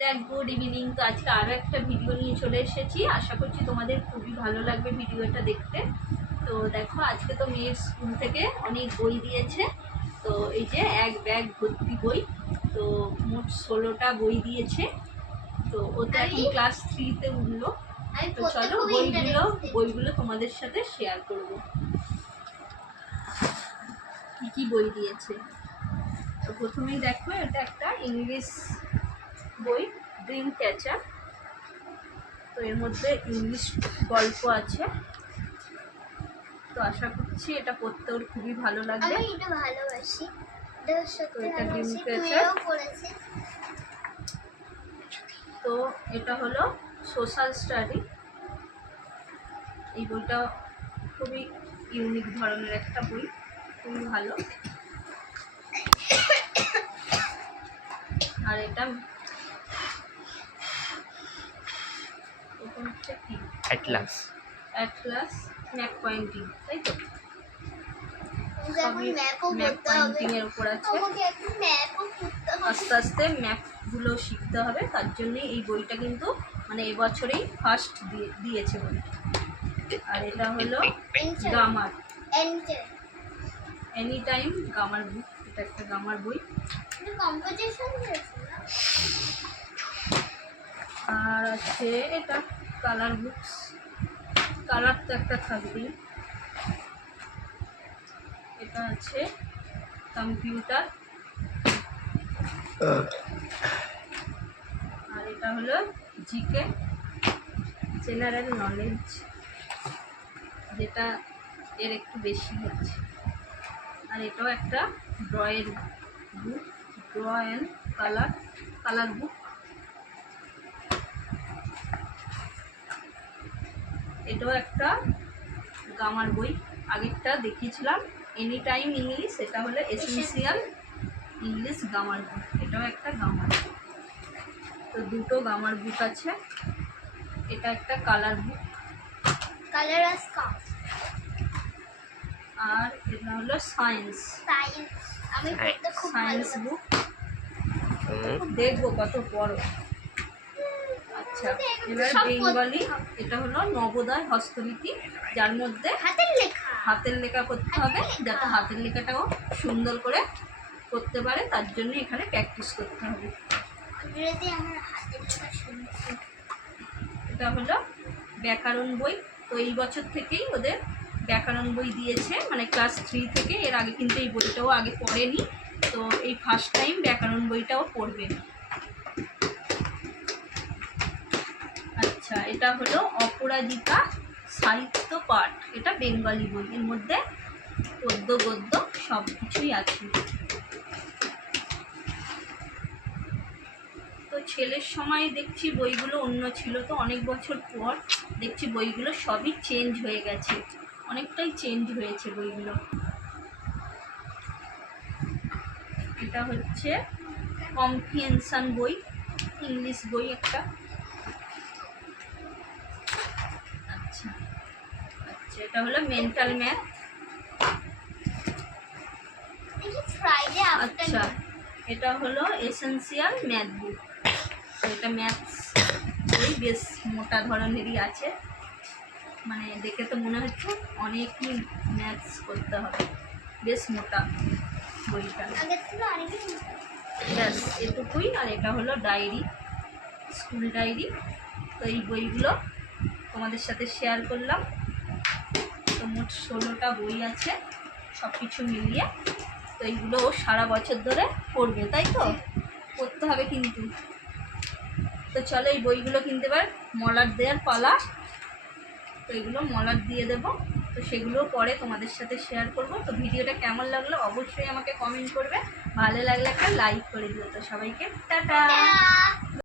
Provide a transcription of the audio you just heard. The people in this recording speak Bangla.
Good evening. তো আজকে আরও একটা ভিডিও নিয়ে চলে এসেছি। আশা করছি তোমাদের খুবই ভালো লাগবে ভিডিওটা দেখতে। তো দেখো, আজকে তো মেয়ের স্কুল থেকে অনেক বই দিয়েছে। তো এই যে এক ব্যাগ ভর্তি বই, তো মোট 16টা বই দিয়েছে। তো ও তো এখন ক্লাস 3-তে উঠলো। তো চলো বইগুলো তোমাদের সাথে শেয়ার করবো কী কী বই দিয়েছে। তো প্রথমেই দেখো, এটা একটা ইংলিশ বই, ড্রিম ক্যাচার। তো এর মধ্যে ইংলিশ গল্প আছে। তো আশা করছি এটা পড়তে ওর খুবই ভালো লাগবে। আমি এটা ভালোবাসি। তো এটা ড্রিম ক্যাচার। তো এটা হলো সোশ্যাল স্টাডি। এই বইটা খুবই ইউনিক ধরনের একটা বই, খুবই ভালো। আর এটা হচ্ছে কি, অ্যাটলাস ম্যাপ পয়েন্টিং, তাই তো? সবই ম্যাপ পয়েন্টিং এর উপর আছে। আস্তে আস্তে ম্যাপগুলো শিখতে হবে, তার জন্যই এই বইটা কিন্তু মানে এবছরেই ফার্স্ট দিয়েছে বই। আর এটা হলো grammar, any time grammar book. এটা একটা গ্রামার বই। আর আছে এটা কালার বুকস। কালার তো একটা থাকবেই। এটা আছে কম্পিউটার। আর এটা হলো জিকে, জেনারেল নলেজ, যেটা এর একটু বেশি আছে। আর এটাও একটা ড্রয়ের বুক, ড্র অ্যান্ড কালার বুক। এটাও একটা গ্রামার বই। আগেরটা দেখিয়েছিলাম এনি টাইম ইংলিশ, এটা হলো এসেন্সিয়াল ইংলিশ গ্রামার বুক। এটাও একটা গ্রামার। তো দুটো গ্রামার বুক আছে। এটা একটা কালার বুক, আর এটা হলো সায়েন্স বুক। দেখবো কত বড়। আচ্ছা, এবার বেঙ্গলি। এটা হলো নবোদয় হস্তলিপি, যার মধ্যে হাতের লেখা করতে হবে, যাতে হাতের লেখাটাও সুন্দর করে করতে পারে, তার জন্য এখানে প্র্যাকটিস করতে হবে। এটা হলো ব্যাকরণ বই। তো এই বছর থেকেই ওদের ব্যাকরণ বই দিয়েছে, মানে ক্লাস 3 থেকে। এর আগে কিন্তু এই বইটাও আগে পড়েনি, তো এই ফার্স্ট টাইম ব্যাকরণ বইটাও পড়বে। আচ্ছা, এটা হলো অপরাজিতা সাহিত্য পাঠ। এটা বেঙ্গলি বই, এর মধ্যে পদ্য গদ্য সব কিছুই আছে। তো ছেলের সময় দেখছি বইগুলো অন্য ছিল, তো অনেক বছর পর দেখছি বইগুলো সবই চেঞ্জ হয়ে গেছে, অনেকটাই চেঞ্জ হয়েছে বইগুলো। এটা হচ্ছে কম্প্রিহেনশন বই, ইংলিশ বই একটা। আচ্ছা, এটা হলো মেন্টাল ম্যাথ। আচ্ছা, এটা হলো এসেন্সিয়াল ম্যাথ বুক। এটা ম্যাথস বই, বেশ মোটা ধরনেরই আছে, মানে দেখে তো মনে হচ্ছে অনেকই ম্যাথস করতে হবে, বেশ মোটা বইটা। ব্যাস এটুকুই। আর এটা হলো ডায়েরি, স্কুল ডায়েরি। তো এই বইগুলো তোমাদের সাথে শেয়ার করলাম। তো মোট 16টা বই আছে সব কিছু মিলিয়ে। তো এইগুলো ও সারা বছর ধরে পড়বে, তাই তো? পড়তে হবে কিন্তু। তো চলো, এই বইগুলো কিনতে পার, মলার দেওয়ার পালা। তো এগুলো মলার দিয়ে দেবো। তো সেগুলো পরে তোমাদের সাথে শেয়ার করব। তো ভিডিওটা কেমন লাগলো অবশ্যই আমাকে কমেন্ট করবে, ভালো লাগলে একটা লাইক করে দিও। তো সবাইকে টাটা।